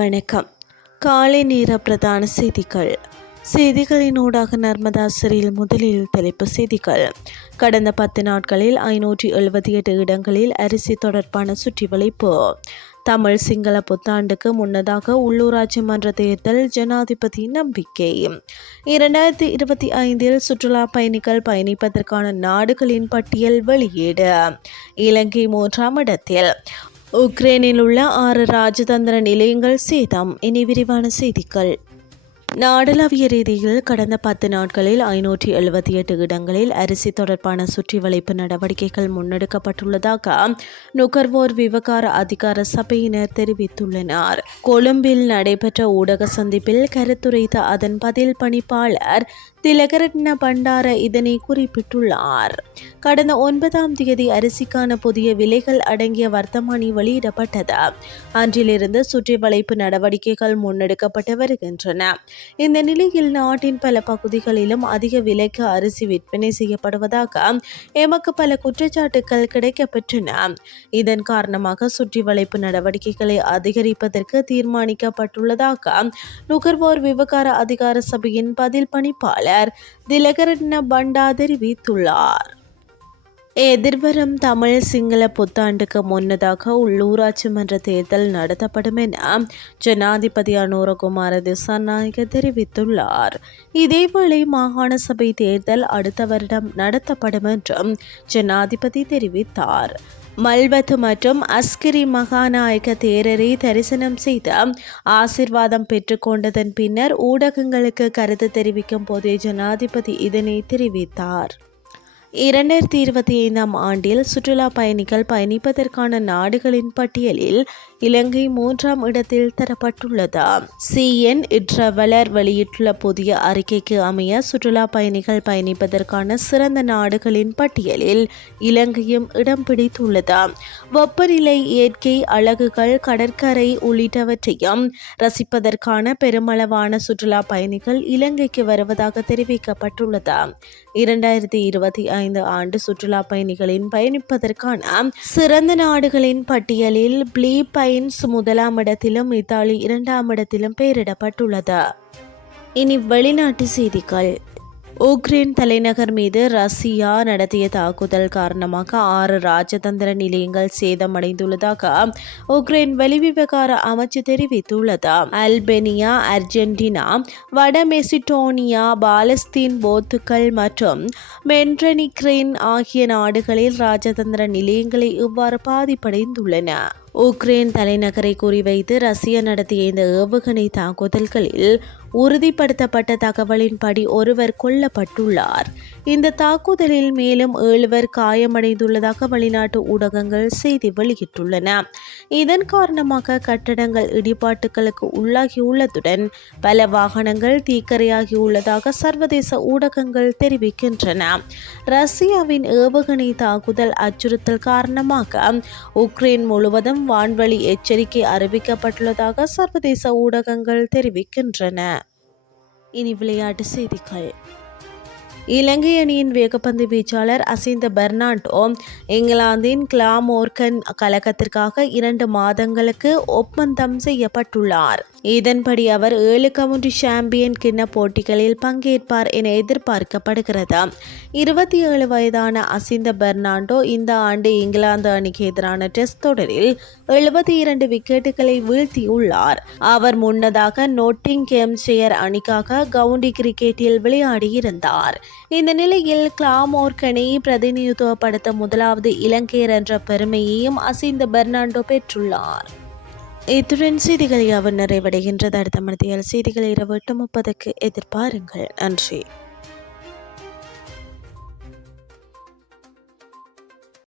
வணக்கம். காலை நேர பிரதான செய்திகள். செய்திகளினூடாக நர்மதா சிறையில் முதலில் தலைப்பு செய்திகள். கடந்த பத்து நாட்களில் ஐநூற்றி எழுபத்தி எட்டு இடங்களில் அரிசி தொடர்பான சுற்றி வளைப்பு. தமிழ் சிங்கள புத்தாண்டுக்கு முன்னதாக உள்ளூராட்சி மன்ற தேர்தல் ஜனாதிபதி நம்பிக்கை. இரண்டாயிரத்தி இருபத்தி ஐந்தில் சுற்றுலா பயணிகள் பயணிப்பதற்கான நாடுகளின் பட்டியல் வெளியீடு. இலங்கை மூன்றாம் இடத்தில். உக்ரைனில் உள்ள ஆறு ராஜதந்திர நிலையங்கள் சேதம். இனி விரிவான செய்திகள். நாடளாவிய ரீதியில் கடந்த பத்து நாட்களில் ஐநூற்றி எழுபத்தி எட்டு இடங்களில் அரிசி தொடர்பான சுற்றி வளைப்பு நடவடிக்கைகள் முன்னெடுக்கப்பட்டுள்ளதாக நுகர்வோர் விவகார அதிகார சபையினர் தெரிவித்துள்ளனர். கொழும்பில் நடைபெற்ற ஊடக சந்திப்பில் கருத்துரைத்த அதன் பதில் பணிப்பாளர் திலகரட்ன பண்டார இதனை குறிப்பிட்டுள்ளார். கடந்த ஒன்பதாம் தேதி அரிசிக்கான புதிய விலைகள் அடங்கிய வர்த்தமானி வெளியிடப்பட்டது. அன்றிலிருந்து சுற்றி வளைப்பு நடவடிக்கைகள் முன்னெடுக்கப்பட்டு வருகின்றன. இந்த நிலையில் நாட்டின் பல பகுதிகளிலும் அதிக விலைக்கு அரிசி விற்பனை செய்யப்படுவதாக எமக்கு பல குற்றச்சாட்டுகள் கிடைக்கப்பெற்றன. இதன் காரணமாக சுற்றி வளைப்பு நடவடிக்கைகளை அதிகரிப்பதற்கு தீர்மானிக்கப்பட்டுள்ளதாக நுகர்வோர் விவகார அதிகார சபையின் பதில் பணிப்பாளர் திலகரட்ன பண்டா தெரிவித்துள்ளார். எதிர்வரும் தமிழ் சிங்கள புத்தாண்டுக்கு முன்னதாக உள்ளூராட்சி மன்ற தேர்தல் நடத்தப்படும் என ஜனாதிபதி அனுரகுமார திசாநாயக தெரிவித்துள்ளார். இதேவேளை மாகாண சபை தேர்தல் அடுத்த வருடம் நடத்தப்படும் என்றும் ஜனாதிபதி தெரிவித்தார். மல்வத்து மற்றும் அஸ்கிரி மகாநாயக தேரரை தரிசனம் செய்து ஆசிர்வாதம் பெற்றுக்கொண்டதன் பின்னர் ஊடகங்களுக்கு கருத்து தெரிவிக்கும் போதே ஜனாதிபதி இதனை தெரிவித்தார். இரண்டாயிரத்தி இருபத்தி ஐந்தாம் ஆண்டில் சுற்றுலா பயணிகள் பயணிப்பதற்கான நாடுகளின் பட்டியலில் இலங்கை மூன்றாம் இடத்தில் தரப்பட்டுள்ளது. சிஎன் ட்ரவலர் வெளியிட்டுள்ள புதிய அறிக்கைக்கு அமைய சுற்றுலா பயணிகள் பயணிப்பதற்கான சிறந்த நாடுகளின் பட்டியலில் இலங்கையும் இடம் பிடித்துள்ளது. வெப்பநிலை இயற்கை அழகுகள் கடற்கரை உள்ளிட்டவற்றையும் ரசிப்பதற்கான பெருமளவான சுற்றுலா பயணிகள் இலங்கைக்கு வருவதாக தெரிவிக்கப்பட்டுள்ளது. இரண்டாயிரத்தி இருபத்தி ஐந்து ஆண்டு சுற்றுலா பயணிகளின் பயணிப்பதற்கான சிறந்த நாடுகளின் பட்டியலில் பிலிப்பைன்ஸ் முதலாம் இடத்திலும் இத்தாலி இரண்டாம் இடத்திலும் பெயரிடப்பட்டுள்ளது. இனி வெளிநாட்டு செய்திகள். உக்ரைன் தலைநகர் மீது ரஷ்யா நடத்திய தாக்குதல் காரணமாக ஆறு ராஜதந்திர நிலையங்கள் சேதமடைந்துள்ளதாக உக்ரைன் வெளிவிவகார அமைச்சு தெரிவித்துள்ளது. அல்பேனியா அர்ஜென்டினா வட மெசிடோனியா பாலஸ்தீன் போத்துக்கள் மற்றும் மென்ட்ரனிக்ரைன் ஆகிய நாடுகளில் ராஜதந்திர நிலையங்களை இவ்வாறு பாதிப்படைந்துள்ளன. உக்ரைன் தலைநகரை குறிவைத்து ரஷ்யா நடத்திய இந்த ஏவுகணை தாக்குதல்களில் உறுதிப்படுத்தப்பட்ட தகவலின்படி ஒருவர் கொல்லப்பட்டுள்ளார். இந்த தாக்குதலில் மேலும் ஏழுவர் காயமடைந்துள்ளதாக வெளிநாட்டு ஊடகங்கள் செய்தி வெளியிட்டுள்ளன. இதன் காரணமாக கட்டடங்கள் இடிபாட்டுகளுக்கு உள்ளாகியுள்ளதுடன் பல வாகனங்கள் தீக்கரையாகியுள்ளதாக சர்வதேச ஊடகங்கள் தெரிவிக்கின்றன. ரஷ்யாவின் ஏவுகணை தாக்குதல் அச்சுறுத்தல் காரணமாக உக்ரைன் முழுவதும் வான்வழி எச்சரிக்கை அறிவிக்கப்பட்டுள்ளதாக சர்வதேச ஊடகங்கள் தெரிவிக்கின்றன. இனி விளையாட்டு செய்திகள். இலங்கை அணியின் வேகப்பந்து வீச்சாளர் அசிந்த பெர்னாண்டோ இங்கிலாந்தின் கிளாமோர்கன் கழகத்திற்காக இரண்டு மாதங்களுக்கு ஒப்பந்தம் செய்யப்பட்டுள்ளார். இதன்படி அவர் ஏழு கவுண்டி சாம்பியன் கிண்ண போட்டிகளில் பங்கேற்பார் என எதிர்பார்க்கப்படுகிறது. இருபத்தி ஏழு வயதான அசிந்த பெர்னாண்டோ இந்த ஆண்டு இங்கிலாந்து அணிக்கு எதிரான டெஸ்ட் தொடரில் எழுபத்தி இரண்டு விக்கெட்டுகளை வீழ்த்தியுள்ளார். அவர் முன்னதாக நோட்டிங் கேம்ஷெயர் அணிக்காக கவுண்டி கிரிக்கெட்டில் விளையாடியிருந்தார். இந்த நிலையில் கிளாமோர்கனை பிரதிநிதித்துவப்படுத்த முதலாவது இலங்கையர் என்ற பெருமையையும் அசிந்த பெர்னாண்டோ பெற்றுள்ளார். இத்துடன் செய்திகள் யாவும் நிறைவடைகின்றது. அடுத்த மனதியால் செய்திகள் இரவு எட்டு முப்பதுக்கு எதிர்பாருங்கள். நன்றி.